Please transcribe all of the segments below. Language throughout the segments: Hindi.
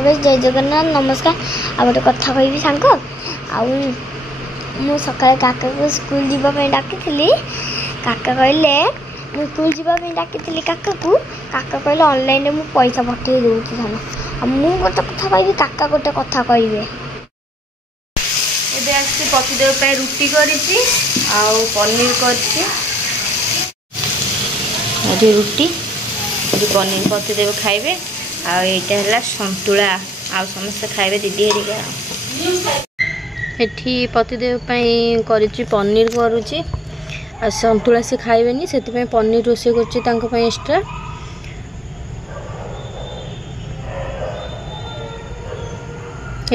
प्रवेश जय जगन्नाथ नमस्कार। आ गोटे कथा कहि सांग मु सकाଳେ काका को स्कूल जीवाई डाकी काका कहले मु स्कूल जीवाई डाकी काका को काका कहले ऑनलाइन रे मु पैसा पठे दूची थाना मु गोटे कथा कहि काका गोटे कथा कहबे एबे आसी पतिदेव पे रुटी करिछि आ पनीर करछि एठी रुटी एठी पनीर पतिदेव खाइबे आ एटा हला संतुला आ समस्त खाइबे दीदी हेरिका एठी पतिदेव पई करिछि पनीर करूछि आ संतुला से खाइबेनी सेति पई पनीर रोसे करछि तांको पई एक्स्ट्रा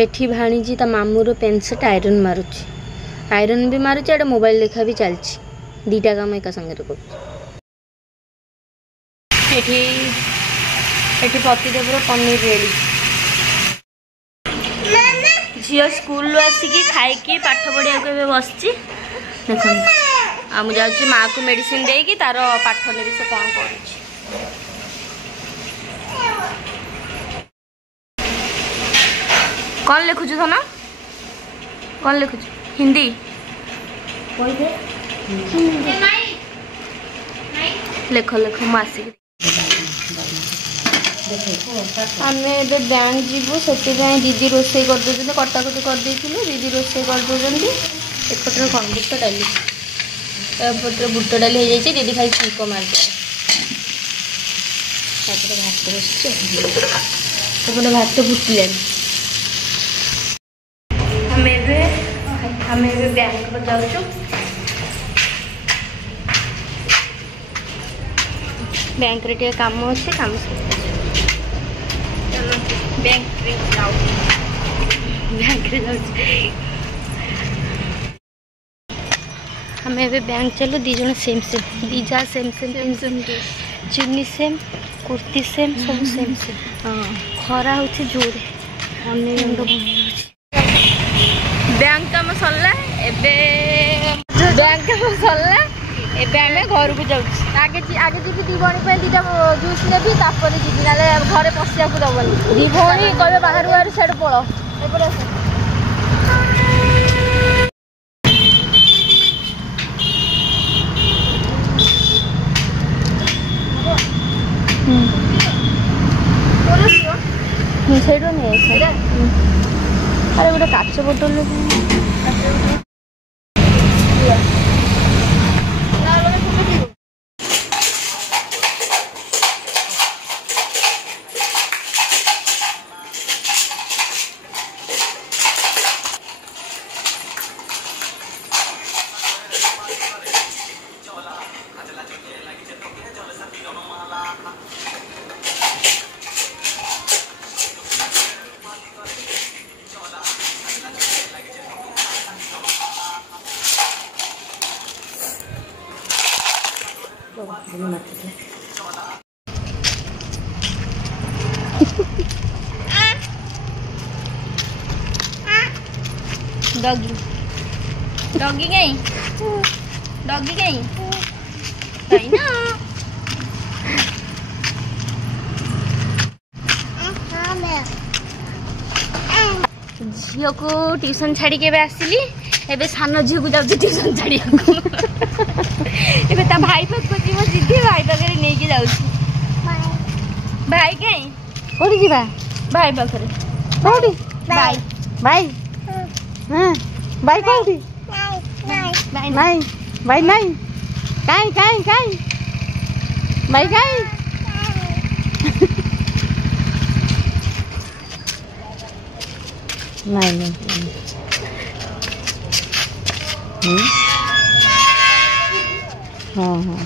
एठी भाणीजी ता मामूर पेन सेट आयरन मारुछि आयरन भी मारुछि एटा मोबाइल देखा भी चलछि दीटा काम एका संगे कर एठी एठी पतिदेवर पनीर रेडी झील स्कूल आसिकी खाई पाठ पढ़िया को बसची देख आ मु जाऊँ माँ को मेडिसिन देकी तार पाठ ने से कौन पढ़ुछि कौन लिखुଛୁ धन कौन लिखुଛୁ हिंदी लेख लेख मु आसिक आम बैंक जीवु से दीदी रोसे कर कटाकटी कर दीदी रोसे कर एपटे कौन बुट डाली एपटे बुट डाली हो जाए दीदी खाली छुंक मारते भात बसपटे भात फुटिले आम बैंक को जाऊँ बैंक रे काम अच्छे काम बैंक आम ए बैंक चलो दी जन सेम सेम दी जा सेम सेम चुन्नी सेम कुर्ती सेम सब सेम सेम हाँ खरा हो जोरे बैंक काम सरला बैंक काम सरला एबे आमे घर को जाऊ आगे आगे जी दी भणी पे दीटा जूस नेबी तापर जी नाले घरे पसिया को दबनी दी भणी कहबे बाहर बाहर साइड पळो एपरे सेडो ने सेडा अरे गोटे काच बोतल डॉगी डॉगी गई डॉगी गई गई ना झील को ट्यूशन छाड़ी के आसिली एबे सान झील को जाऊँ ट्यूशन छाड़ी ता भाई पाख को जीव जीदी भाई पाखे नहीं कि जाऊँ भाई कहीं कौटी जीवा भाई पाखे कौटी भाई भाई हाँ भाई कौटी भाई भाई भाई नहीं काई काई काई भाई काई नहीं नहीं हाँ हाँ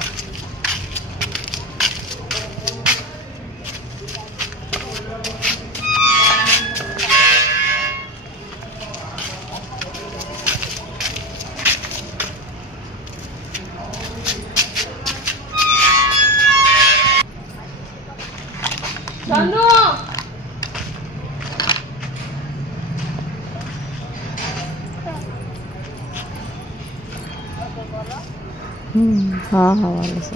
हाँ हाँ वाले से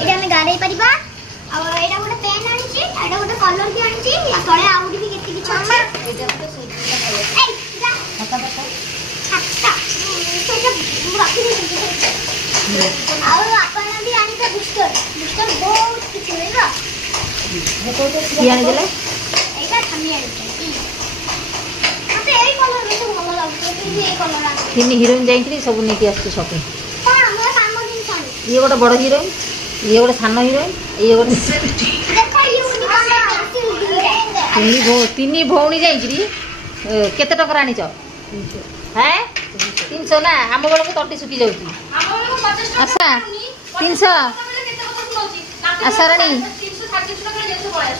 এটা আমি গাড়াই পারিবা আর এটা ଗୋଟେ পেন আনিছি এটা ଗୋଟେ কলর কি আনিছি তଳେ আউডি ବି কেতে কিছু আছে এটা তো সেইটা এই যা খাতা খাতা সেটা রাখি দিছি আর আপন भी আনিছে বুস্টার বহুত কিছু হইবা কি আনি দিলে এটা আমি আনিছি মতে এই কলর বেশি ভালো লাগছে কিন্তু এই কলর আছে তিন হিরোইন যাইছিলি সব নেকি আসছে শপিং হ্যাঁ আমরা কাম দিন সানি ইয়ে গোটা বড় হিরোইন ইয়ে গোটা সান হিরোইন ইয়ে গোটা देखो यूनिकॉर्न तीन भौणी जाइकरी केते टकर आनिच हैं 300 ना आम बेल को तटी सुखी जाउची आशा 300 आशा रानी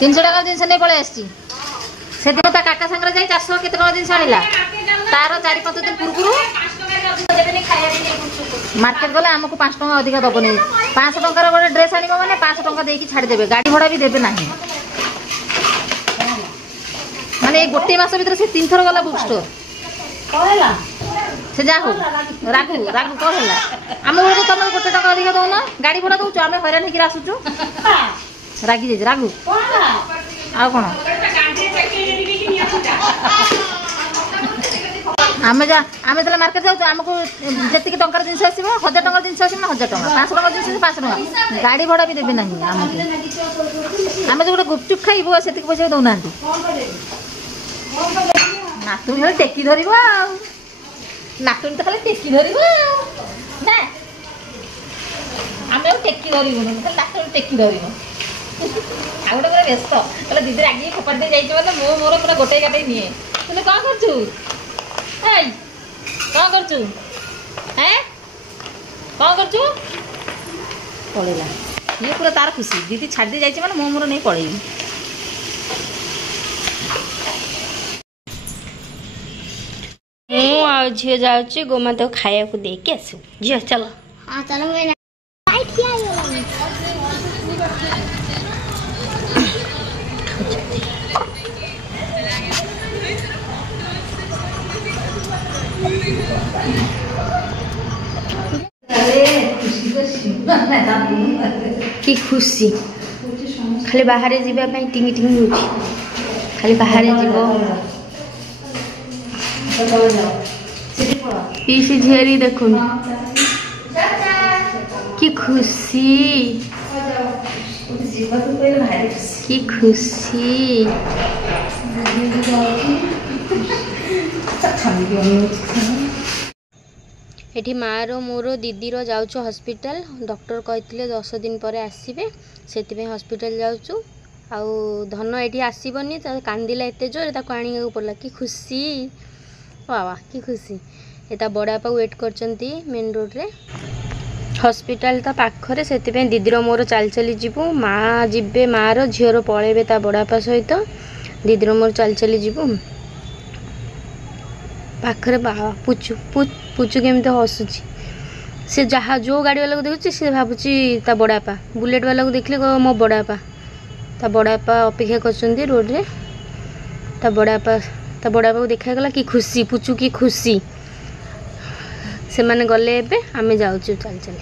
300 टका जिनस नहीं पळे आसी सेदिन ता काका संगे जाई 400 केते टका जिनस आनिला तार 4-5 दिन पुरपुरु मार्केट गले आमको 5 टका अधिक दबनी 500 टकर गोटे ड्रेस आनिबो माने 500 टका देकी छाड़ी देबे गाड़ी भड़ा भी देबे नाही माने गोटे मास भीतर से 3 थर गला बुक स्टोर कहला से जा हो रागु रागु कहला आम बेल को तुम गोटे टका अधिक दउना गाड़ी भड़ा दउचो आमे हैरान हेकि आसुचो रागी जे रागु आ कोन आमे तले मार्केट जाऊ आमको जति टंकार जिनस आसीबो 1000 टंकार जिनस आसीबो 1000 टंका 500 टंका जिनस 500 टंका गाड़ी भड़ा भी देबे नाही आमको आमे जो गुपचुप खाइबो सेति पैसा दउना नातुनी खाली टेकी धरिबो नातुनी तो खाली टेकी धरिबो ना आमे टेकी धरिबो खाली नातुनी टेकी धरिबो आ गोटे पूरा व्यस्त कहले दीदी आगे खपर दे जाइछ मतलब मो मोर पूरा गोटे गाटे निए तने का करछु ए का करछु हैं का करछु पळेला ये पूरा तार खुशी दीदी छाड़ दे जाइछ माने मो मोर नहीं पळेई आ झील जाऊँ गोमाता को खाया को दे के आसू झील चलो हां चलो मैं लाइट किया कि खुशी खाली बाहर जीवा टिंगी टिंगी होची खाली बाहर जीव पीसी झेरी देखुन कि खुशी कि खुशी एठी मार मोर दीदीर जाऊँ हॉस्पिटल डॉक्टर कहते 10 दिन पर आसबे से हॉस्पिटल जाऊँ आउ धन ये आसबनी कांदिला एत जोर आने पड़ा कि खुशी वाह कि खुशी एटा बड़ापा वेट करचंती मेन रोड रे हॉस्पिटल ता पाखरे से दीदीर मोर चल चली जीवु माँ जीवे मार झीर पलैबे ता बड़ापा सहित दीदीर मोर चल चली जीवु पाखरे बाबा पुचु पुचु केमती हसुची से जहाँ जो गाड़ी वाला को देखुची से भावुची ता बड़ापा बुलेट वाला को देखले मो बड़ापा ता बड़ापा अपेक्षा करचंती रोड रे ता बड़ापा को देखा गला कि खुशी पुचु की खुशी से माने गले एबे आमे जाउछु चल चल